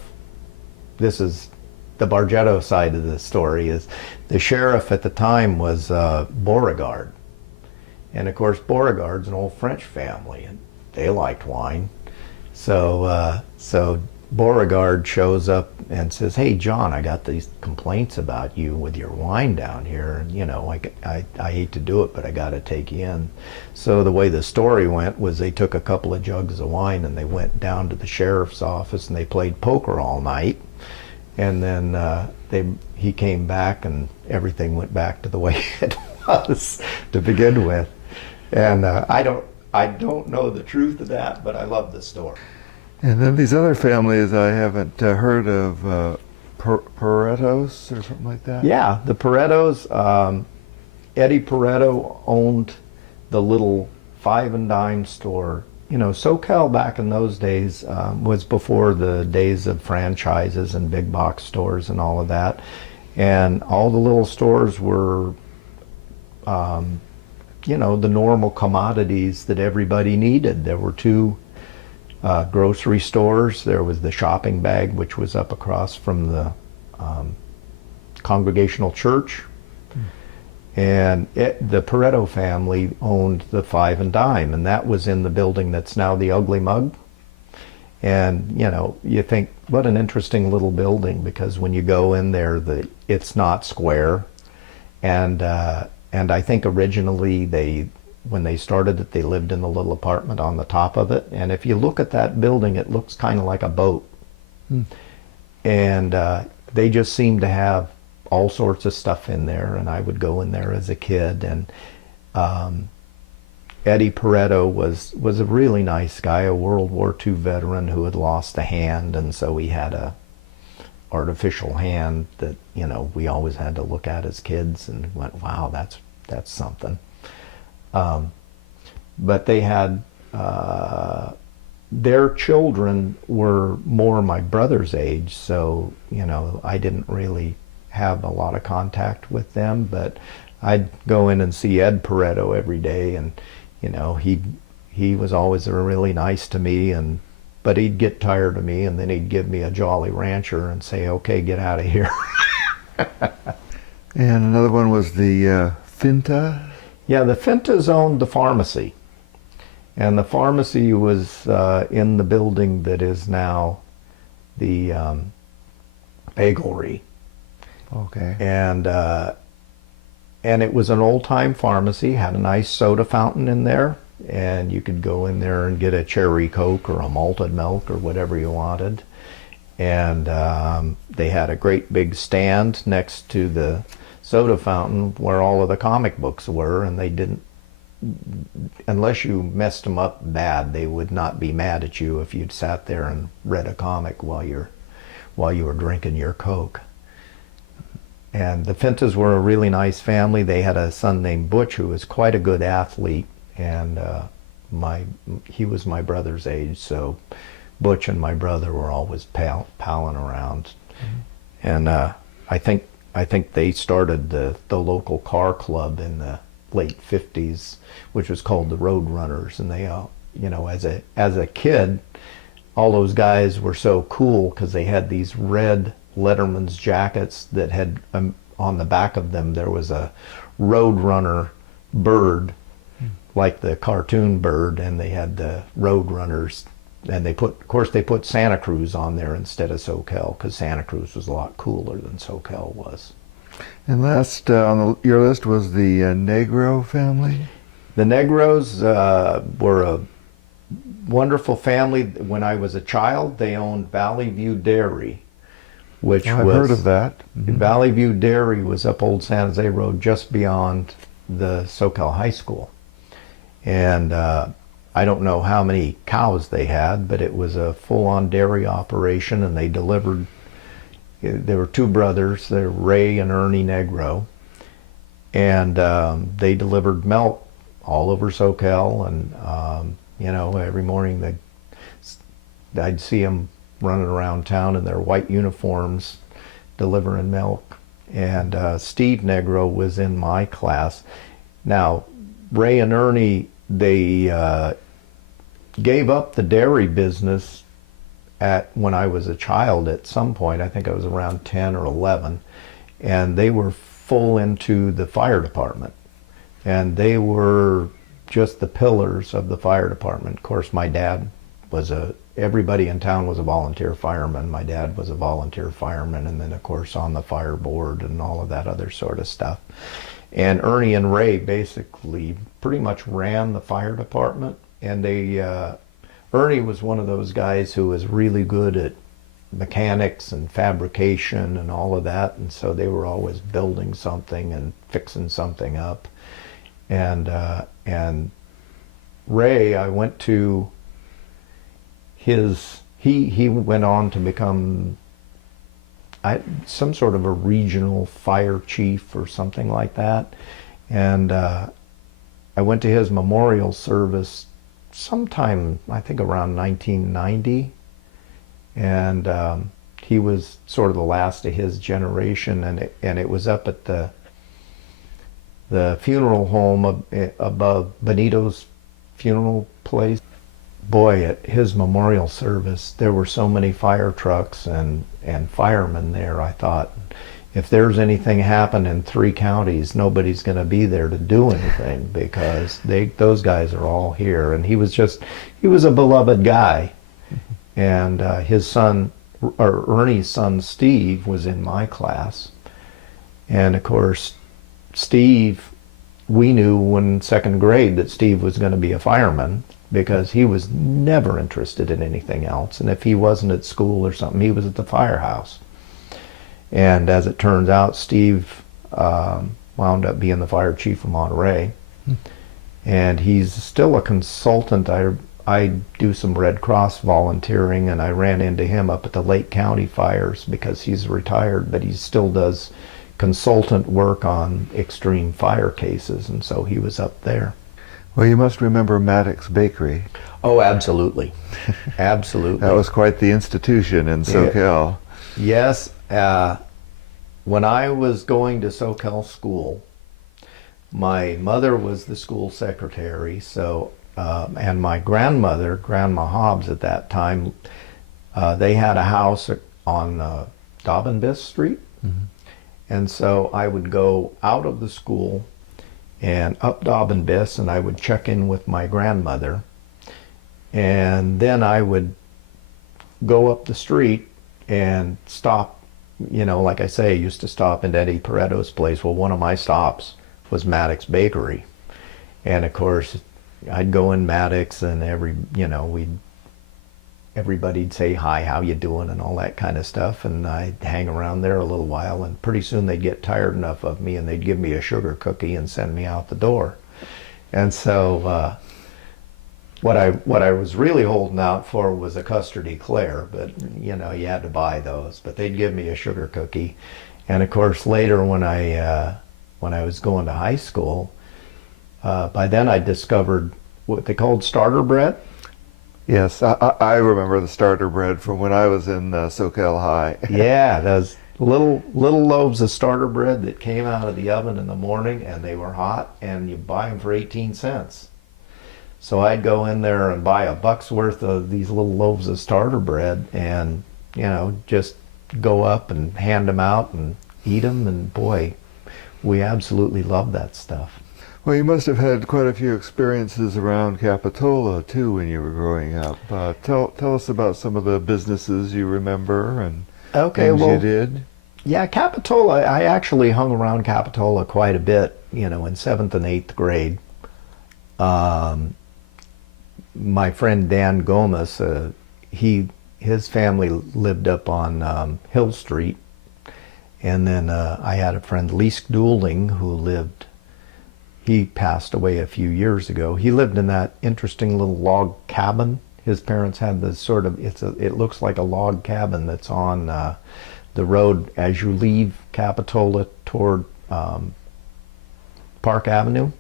this is the Bargetto side of the story, is the sheriff at the time was Beauregard. And of course, Beauregard's an old French family, and they liked wine. So Beauregard shows up and says, "Hey, John, I got these complaints about you with your wine down here. And, you know, I hate to do it, but I got to take you in." So the way the story went was they took a couple of jugs of wine and they went down to the sheriff's office and they played poker all night. And then he came back and everything went back to the way it was to begin with. And I don't know the truth of that, but I love the story. And then these other families I haven't heard of, Perettos or something like that? Yeah, the Perettos. Eddie Peretto owned the little 5 and dime store. You know, Soquel back in those days was before the days of franchises and big box stores and all of that. And all the little stores were, you know, the normal commodities that everybody needed. There were 2 grocery stores. There was the shopping bag, which was up across from the Congregational Church. And the Peretto family owned the 5 and dime, and that was in the building that's now the Ugly Mug. And, you know, you think, what an interesting little building, because when you go in there, it's not square. And I think originally when they started it, they lived in a little apartment on the top of it. And if you look at that building, it looks kind of like a boat. And they just seem to have all sorts of stuff in there. And I would go in there as a kid. And Eddie Peretto was a really nice guy, a World War II veteran who had lost a hand. And so he had a artificial hand that, you know, we always had to look at as kids and went, wow, that's something. But they had, their children were more my brother's age, so, you know, I didn't really have a lot of contact with them, but I'd go in and see Ed Peretto every day, and, you know, he was always really nice to me, but he'd get tired of me, and then he'd give me a Jolly Rancher and say, "Okay, get out of here." And another one was the Finta? Yeah, the Fintas owned the pharmacy. And the pharmacy was in the building that is now the bagelry. Okay. And it was an old-time pharmacy, had a nice soda fountain in there, and you could go in there and get a cherry Coke or a malted milk or whatever you wanted. And they had a great big stand next to the soda fountain where all of the comic books were, and they didn't, unless you messed them up bad, they would not be mad at you if you'd sat there and read a comic while you were drinking your Coke. And the Fintas were a really nice family. They had a son named Butch who was quite a good athlete, and he was my brother's age, so Butch and my brother were always palling around. And I think they started the local car club in the late 50s, which was called the Road Runners. And they, you know, as a kid, all those guys were so cool because they had these red Letterman's jackets that had on the back of them there was a Road Runner bird, like the cartoon bird, and they had the Road Runners. And they put Santa Cruz on there instead of Soquel, because Santa Cruz was a lot cooler than Soquel was. And last on your list was the Negro family? The Negros were a wonderful family. When I was a child, they owned Valley View Dairy, which I've heard of that. Valley View Dairy was up Old San Jose Road just beyond the Soquel High School. And I don't know how many cows they had, but it was a full-on dairy operation, and they delivered. There were 2 brothers, they're Ray and Ernie Negro, and they delivered milk all over Soquel, and you know, every morning I'd see them running around town in their white uniforms delivering milk. And Steve Negro was in my class. Now, Ray and Ernie, they gave up the dairy business when I was a child at some point. I think I was around 10 or 11, and they were full into the fire department, and they were just the pillars of the fire department. Of course, my dad was everybody in town was a volunteer fireman. My dad was a volunteer fireman, and then of course on the fire board and all of that other sort of stuff. And Ernie and Ray basically pretty much ran the fire department, and Ernie was one of those guys who was really good at mechanics and fabrication and all of that, and so they were always building something and fixing something up. And Ray, I went to he went on to become some sort of a regional fire chief or something like that, and I went to his memorial service sometime, I think around 1990, and he was sort of the last of his generation, and it was up at the funeral home above Benito's funeral place. Boy, at his memorial service, there were so many fire trucks and firemen there. I thought, if there's anything happen in 3 counties, nobody's going to be there to do anything, because those guys are all here. And he was a beloved guy. And his son, or Ernie's son, Steve, was in my class. And of course, Steve, we knew in 2nd grade that Steve was going to be a fireman, because he was never interested in anything else. And if he wasn't at school or something, he was at the firehouse. And as it turns out, Steve wound up being the fire chief of Monterey. And he's still a consultant. I do some Red Cross volunteering, and I ran into him up at the Lake County fires, because he's retired, but he still does consultant work on extreme fire cases, and so he was up there. Well, you must remember Maddock's Bakery. Oh, absolutely. Absolutely. That was quite the institution in Soquel. Yes. When I was going to Soquel school, my mother was the school secretary, and my grandmother, Grandma Hobbs at that time, they had a house on Dobbin-Biss Street. Mm-hmm. And so I would go out of the school and up Dobbin-Biss, and I would check in with my grandmother, and then I would go up the street and stop, like I say, I used to stop in Eddie Peretto's place. Well, one of my stops was Maddock's Bakery, and of course I'd go in Maddock's, and everybody'd say hi, how you doing, and all that kind of stuff, and I'd hang around there a little while, and pretty soon they'd get tired enough of me, and they'd give me a sugar cookie and send me out the door. And so what I was really holding out for was a custard eclair, but you had to buy those, but they'd give me a sugar cookie. And of course later when I was going to high school, by then I discovered what they called starter bread. Yes, I remember the starter bread from when I was in Soquel High. Yeah, those little loaves of starter bread that came out of the oven in the morning, and they were hot, and you buy them for 18 cents. So I'd go in there and buy $1 worth of these little loaves of starter bread, and just go up and hand them out and eat them, and boy, we absolutely loved that stuff. Well, you must have had quite a few experiences around Capitola, too, when you were growing up. Tell us about some of the businesses you remember and things you did. Yeah, Capitola, I actually hung around Capitola quite a bit, in 7th and 8th grade. My friend Dan Gomez, his family lived up on Hill Street. And then I had a friend, Leesk Dooling, he passed away a few years ago. He lived in that interesting little log cabin. His parents had this it looks like a log cabin that's on the road as you leave Capitola toward Park Avenue.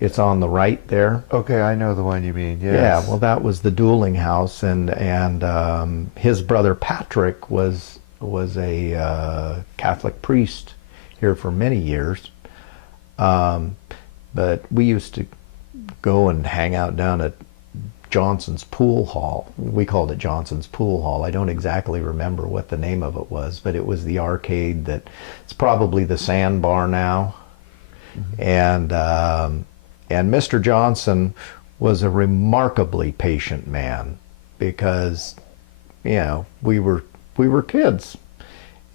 It's on the right there. Okay, I know the one you mean, yes. Yeah, well that was the Dooling house, and his brother Patrick was a Catholic priest here for many years. But we used to go and hang out down at Johnson's Pool Hall. We called it Johnson's Pool Hall. I don't exactly remember what the name of it was, but it was the arcade that it's probably the Sandbar now. And Mr. Johnson was a remarkably patient man because, you know, we were kids,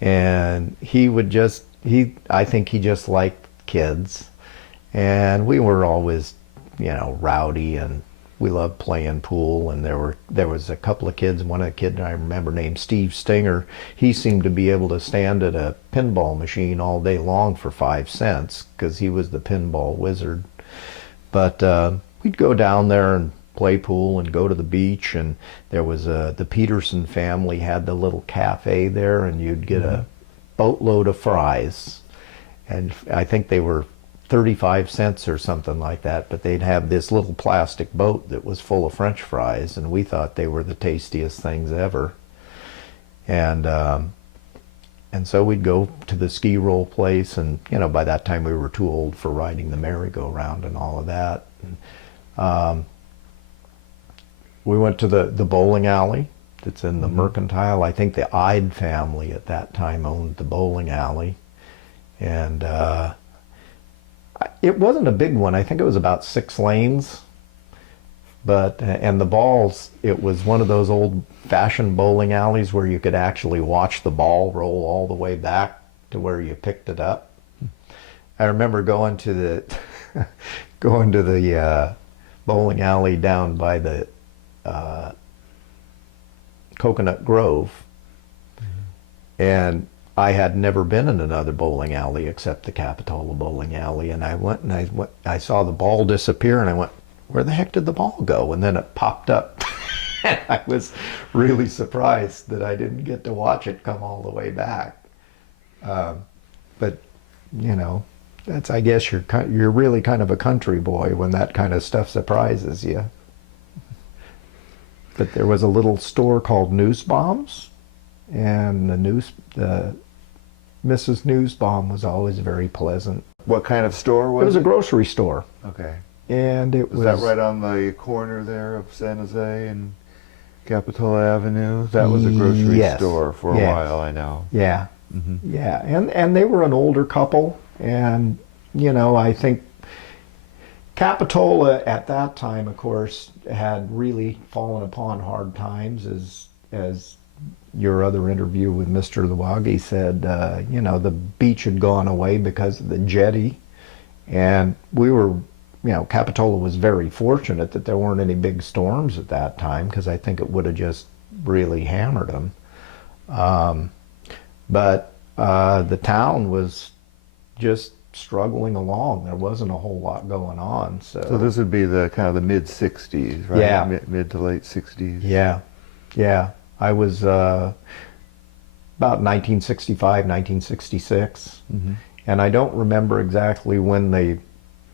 and I think he just liked kids, and we were always, you know, rowdy, and we loved playing pool. And there was a couple of kids. One of the kids I remember named Steve Stinger. He seemed to be able to stand at a pinball machine all day long for 5 cents because he was the pinball wizard. But we'd go down there and play pool and go to the beach. And there was the Peterson family had the little cafe there, and you'd get a boatload of fries. And I think they were 35 cents or something like that, but they'd have this little plastic boat that was full of French fries, and we thought they were the tastiest things ever. And so we'd go to the ski roll place, and, you know, by that time we were too old for riding the merry-go-round and all of that. And, we went to the bowling alley that's in the Mercantile. I think the Ide family at that time owned the bowling alley. And it wasn't a big one. I think it was about 6 lanes. But, and the balls, it was one of those old-fashioned bowling alleys where you could actually watch the ball roll all the way back to where you picked it up. I remember going to the bowling alley down by the Coconut Grove, and I had never been in another bowling alley except the Capitola bowling alley, and I went and I saw the ball disappear, and I went, where the heck did the ball go? And then it popped up. And I was really surprised that I didn't get to watch it come all the way back. But, you know, that's, I guess you're really kind of a country boy when that kind of stuff surprises you. But there was a little store called Nusbaum's, and the Mrs. Nusbaum was always very pleasant. What kind of store was it? It was a grocery store. Okay. And it was that right on the corner there of San Jose and Capitola Avenue? That was a grocery store for a while, I know. Yeah. Yeah. And they were an older couple, and, you know, I think Capitola at that time, of course, had really fallen upon hard times, as your other interview with Mr. Luagi said. You know, the beach had gone away because of the jetty, and we were, you know, Capitola was very fortunate that there weren't any big storms at that time, because I think it would have just really hammered them. But the town was just struggling along. There wasn't a whole lot going on. So this would be the kind of the mid-'60s, right? Yeah. Mid to late 60s. Yeah. Yeah. I was about 1965, 1966. And I don't remember exactly when they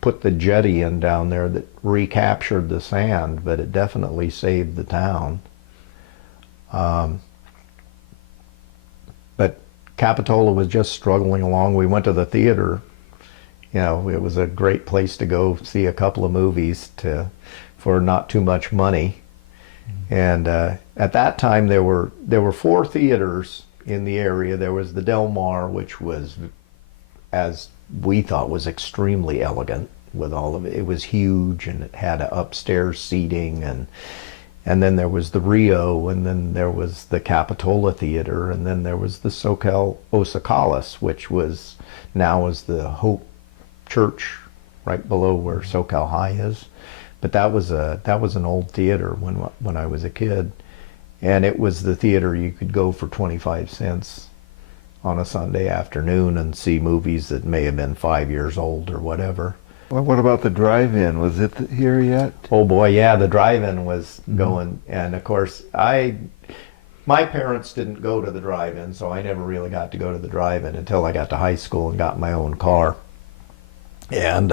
put the jetty in down there that recaptured the sand, but it definitely saved the town. But Capitola was just struggling along. We went to the theater. You know, it was a great place to go see a couple of movies for not too much money. And at that time there were 4 theaters in the area. There was the Del Mar, which was, as we thought, was extremely elegant with all of it. It was huge, and it had upstairs seating, and then there was the Rio, and then there was the Capitola Theater, and then there was the Soquel Osakalis, which was now is the Hope Church right below where Soquel High is. But that was an old theater when I was a kid, and it was the theater you could go for 25 cents on a Sunday afternoon and see movies that may have been 5 years old or whatever. Well, what about the drive-in? Was it here yet? Oh boy, yeah, the drive-in was going, and of course my parents didn't go to the drive-in, so I never really got to go to the drive-in until I got to high school and got my own car. And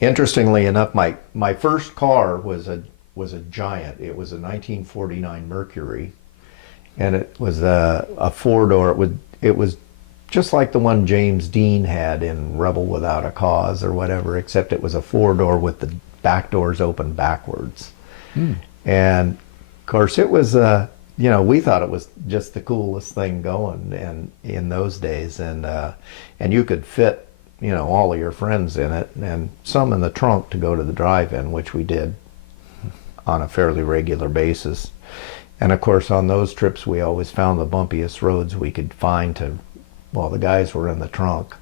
interestingly enough, my first car was a Giant. It was a 1949 Mercury, and it was a 4-door. It was just like the one James Dean had in Rebel Without a Cause or whatever, except it was a 4-door with the back doors open backwards. And of course it was, we thought it was just the coolest thing going and in those days. And you could fit, all of your friends in it and some in the trunk to go to the drive-in, which we did on a fairly regular basis. And of course on those trips we always found the bumpiest roads we could find while the guys were in the trunk.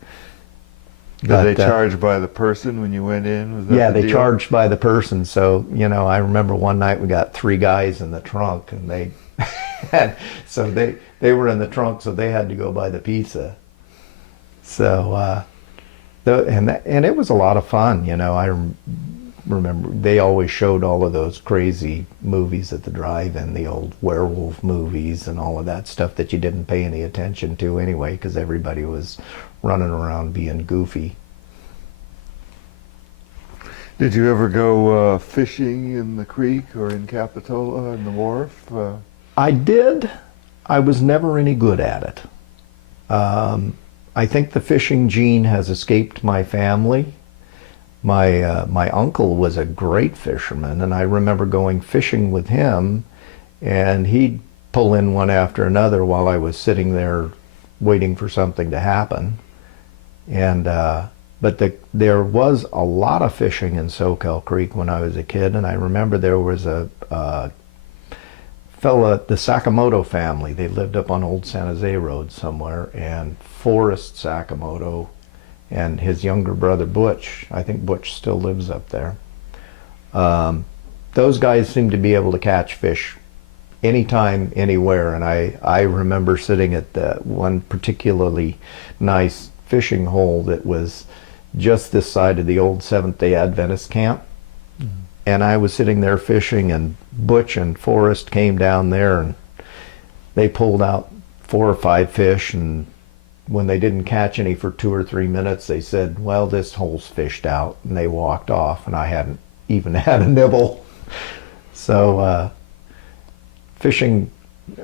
Did they charge by the person when you went in? Was that yeah, the they deal? charged by the person. So, I remember one night we got 3 guys in the trunk and they so they were in the trunk, so they had to go buy the pizza. So, and it was a lot of fun, I remember they always showed all of those crazy movies at the drive-in, the old werewolf movies and all of that stuff that you didn't pay any attention to anyway because everybody was running around being goofy. Did you ever go fishing in the creek or in Capitola in the wharf? I did. I was never any good at it. I think the fishing gene has escaped my family. My uncle was a great fisherman, and I remember going fishing with him, and he'd pull in one after another while I was sitting there waiting for something to happen. And but there was a lot of fishing in Soquel Creek when I was a kid, and I remember there was a fella, the Sakamoto family. They lived up on Old San Jose Road somewhere, and Forrest Sakamoto and his younger brother Butch, I think Butch still lives up there. Those guys seemed to be able to catch fish anytime, anywhere, and I remember sitting at the one particularly nice fishing hole that was just this side of the old Seventh-day Adventist camp. And I was sitting there fishing, and Butch and Forrest came down there and they pulled out 4 or 5 fish, and when they didn't catch any for 2 or 3 minutes, they said, well, this hole's fished out, and they walked off, and I hadn't even had a nibble. So fishing,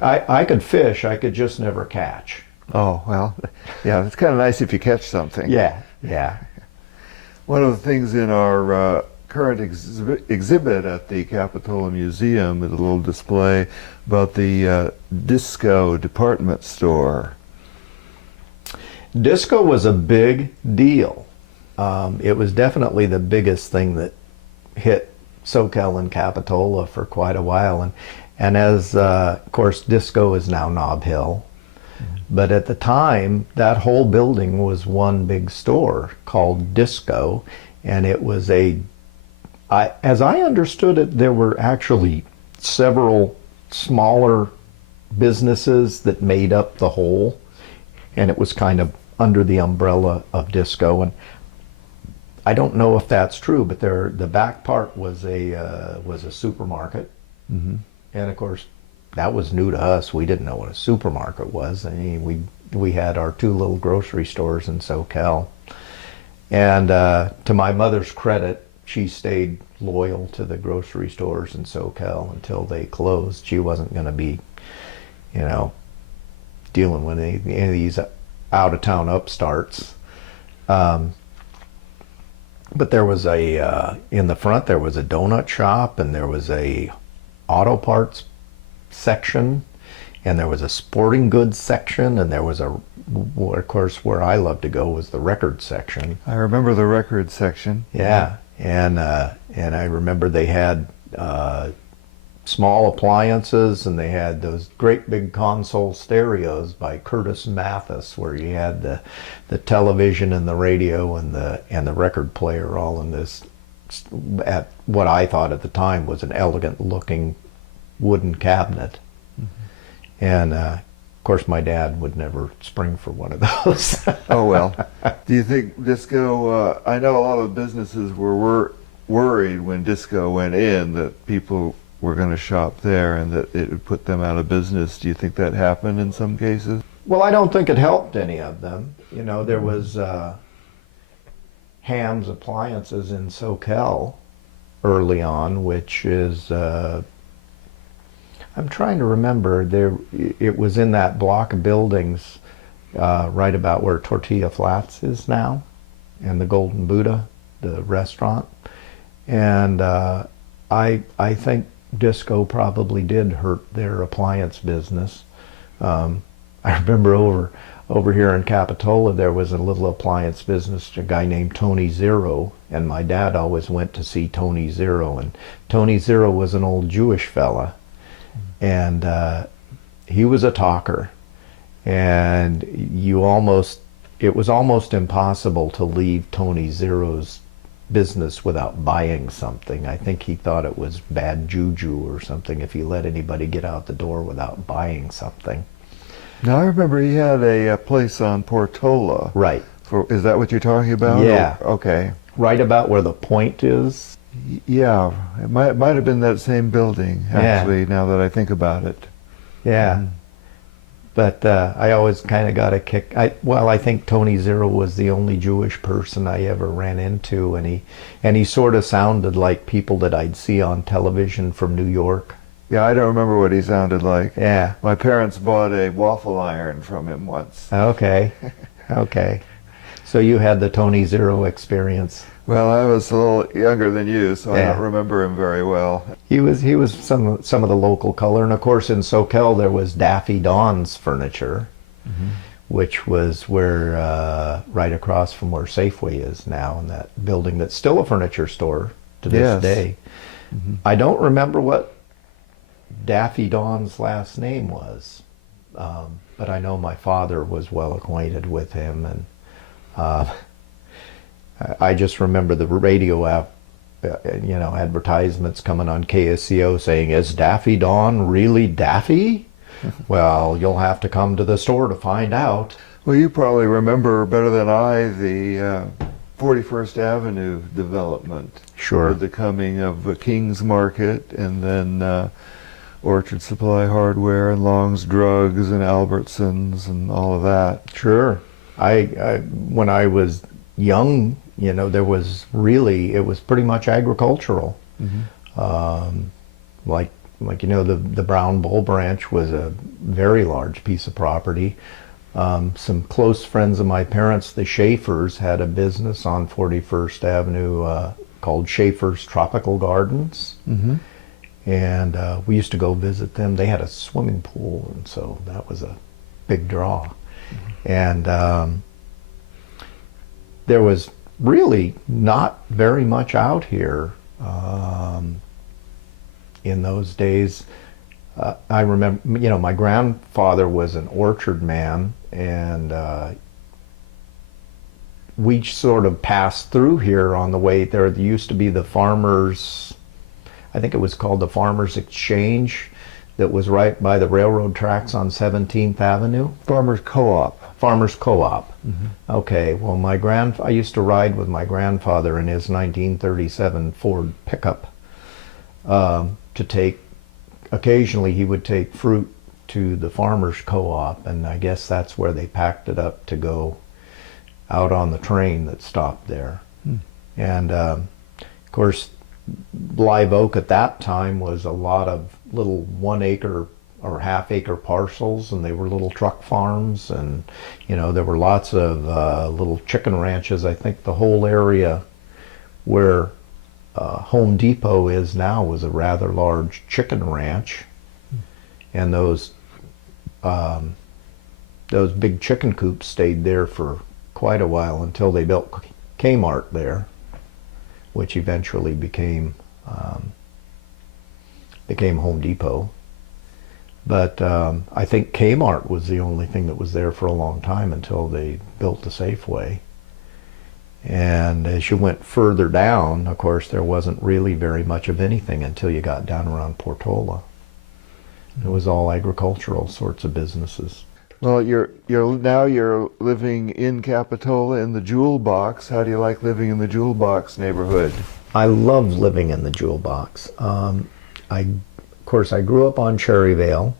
I could fish, I could just never catch. Oh, well, yeah, it's kind of nice if you catch something. Yeah. One of the things in our current exhibit at the Capitola Museum is a little display about the disco department store. Disco was a big deal. It was definitely the biggest thing that hit Soquel and Capitola for quite a while. And as, of course, disco is now Nob Hill. But at the time, that whole building was one big store called Disco. And it was as I understood it, there were actually several smaller businesses that made up the whole. And it was kind of under the umbrella of Disco. And I don't know if that's true, but the back part was a supermarket. And of course, that was new to us. We didn't know what a supermarket was. I mean, we had our 2 little grocery stores in Soquel. And to my mother's credit, she stayed loyal to the grocery stores in Soquel until they closed. She wasn't going to be, dealing with any of these out-of-town upstarts. But there was in the front there was a donut shop, and there was a auto parts section, and there was a sporting goods section, and there was of course, where I loved to go was the record section. I remember the record section. Yeah, and I remember they had small appliances, and they had those great big console stereos by Curtis Mathis, where you had the television and the radio and the record player all in this, at what I thought at the time was an elegant looking wooden cabinet. And of course my dad would never spring for one of those. Oh well. Do you think disco, I know a lot of businesses were worried when disco went in that people were going to shop there and that it would put them out of business. Do you think that happened in some cases? Well, I don't think it helped any of them. There was Ham's Appliances in Soquel early on, which is, I'm trying to remember, it was in that block of buildings right about where Tortilla Flats is now, and the Golden Buddha, the restaurant. And I think disco probably did hurt their appliance business. I remember over here in Capitola there was a little appliance business, a guy named Tony Zero, and my dad always went to see Tony Zero. And Tony Zero was an old Jewish fella, and he was a talker, and it was almost impossible to leave Tony Zero's business without buying something. I think he thought it was bad juju or something if he let anybody get out the door without buying something. Now I remember he had a place on Portola. Right. Is that what you're talking about? Yeah. Okay. Right about where the point is. Yeah, it might have been that same building, actually, now that I think about it. Yeah. But I always kind of got a kick. I think Tony Zero was the only Jewish person I ever ran into, and he sort of sounded like people that I'd see on television from New York. Yeah, I don't remember what he sounded like. Yeah. My parents bought a waffle iron from him once. Okay. Okay. So you had the Tony Zero experience. Well, I was a little younger than you, so Yeah. I don't remember him very well. He was some of the local color, and of course in Soquel there was Daffy Don's Furniture, which was where right across from where Safeway is now, in that building that's still a furniture store to this Yes. day. I don't remember what Daffy Don's last name was, but I know my father was well acquainted with him, and I just remember the radio advertisements coming on KSCO saying, "Is Daffy Don really Daffy?" Well, you'll have to come to the store to find out. Well, you probably remember better than I the 41st Avenue development. Sure. With the coming of King's Market, and then Orchard Supply Hardware, and Long's Drugs, and Albertsons, and all of that. Sure. When I was young, it was pretty much agricultural. Like the Brown Bull Branch was a very large piece of property. Some close friends of my parents, the Schaefers, had a business on 41st Avenue called Schaefer's Tropical Gardens. And we used to go visit them. They had a swimming pool, and so that was a big draw. And there was really not very much out here in those days. I remember, my grandfather was an orchard man, and we sort of passed through here on the way there. There used to be the Farmers, I think it was called the Farmers Exchange, that was right by the railroad tracks on 17th Avenue. Farmers Co-op. Farmers Co-op. Okay, well I used to ride with my grandfather in his 1937 Ford pickup occasionally he would take fruit to the Farmers Co-op, and I guess that's where they packed it up to go out on the train that stopped there. And of course, Live Oak at that time was a lot of little 1 acre or half-acre parcels, and they were little truck farms, and there were lots of little chicken ranches. I think the whole area where Home Depot is now was a rather large chicken ranch, and those big chicken coops stayed there for quite a while until they built Kmart there, which eventually became Home Depot. But I think Kmart was the only thing that was there for a long time until they built the Safeway. And as you went further down, of course, there wasn't really very much of anything until you got down around Portola. It was all agricultural sorts of businesses. Well, you're living in Capitola in the Jewell Box. How do you like living in the Jewell Box neighborhood? I love living in the Jewell Box. Of course, I grew up on Cherryvale,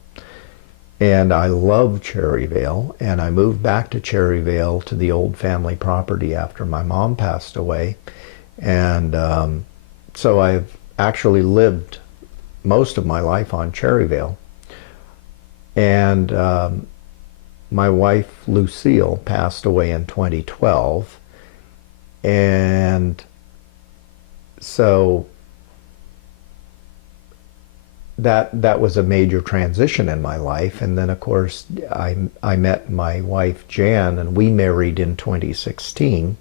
and I love Cherryvale, and I moved back to Cherryvale to the old family property after my mom passed away. And so I've actually lived most of my life on Cherryvale. And my wife Lucille passed away in 2012, and so that was a major transition in my life. And then of course I met my wife Jan, and we married in 2016,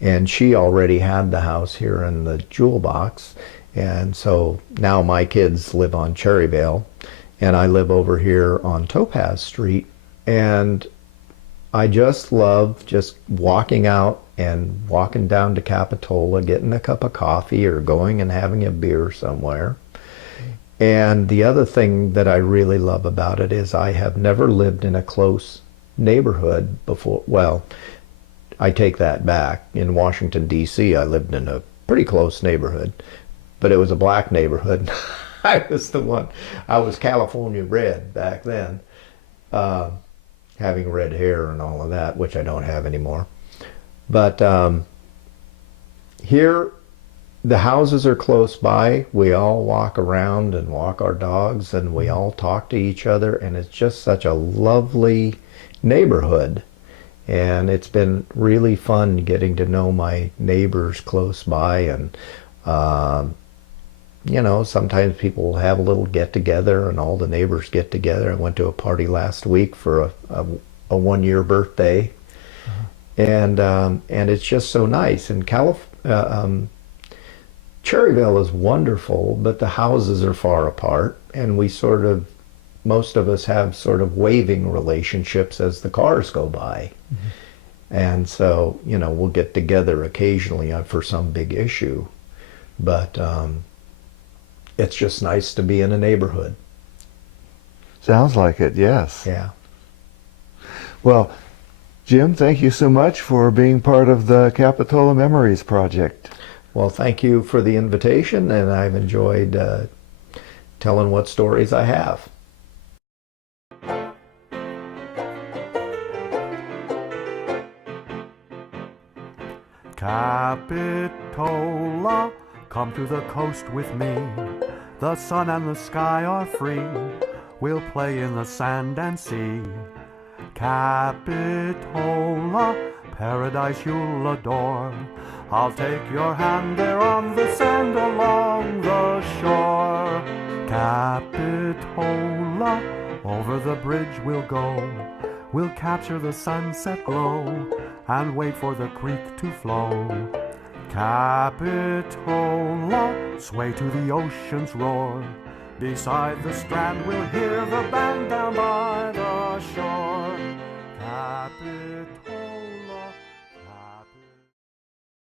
and she already had the house here in the Jewell Box, and so now my kids live on Cherryvale and I live over here on Topaz Street. And I just love just walking out and walking down to Capitola, getting a cup of coffee or going and having a beer somewhere. And the other thing that I really love about it is I have never lived in a close neighborhood before. Well, I take that back. In Washington, D.C., I lived in a pretty close neighborhood, but it was a black neighborhood. I was California bred back then, having red hair and all of that, which I don't have anymore. But here, the houses are close by. We all walk around and walk our dogs, and we all talk to each other, and it's just such a lovely neighborhood. And it's been really fun getting to know my neighbors close by. And you know, sometimes people will have a little get-together and all the neighbors get together. I went to a party last week for a one-year birthday. And it's just so nice. And Cherryvale is wonderful, but the houses are far apart, and we sort of, most of us have sort of waving relationships as the cars go by. And so, you know, we'll get together occasionally for some big issue, but it's just nice to be in a neighborhood. Sounds like it, yes. Yeah. Well, Jim, thank you so much for being part of the Capitola Memories Project. Well, thank you for the invitation, and I've enjoyed telling what stories I have. Capitola, come to the coast with me. The sun and the sky are free. We'll play in the sand and sea. Capitola, paradise you'll adore. I'll take your hand there on the sand along the shore. Capitola, over the bridge we'll go. We'll capture the sunset glow and wait for the creek to flow. Capitola, sway to the ocean's roar. Beside the strand we'll hear the band down by the shore. Capitola.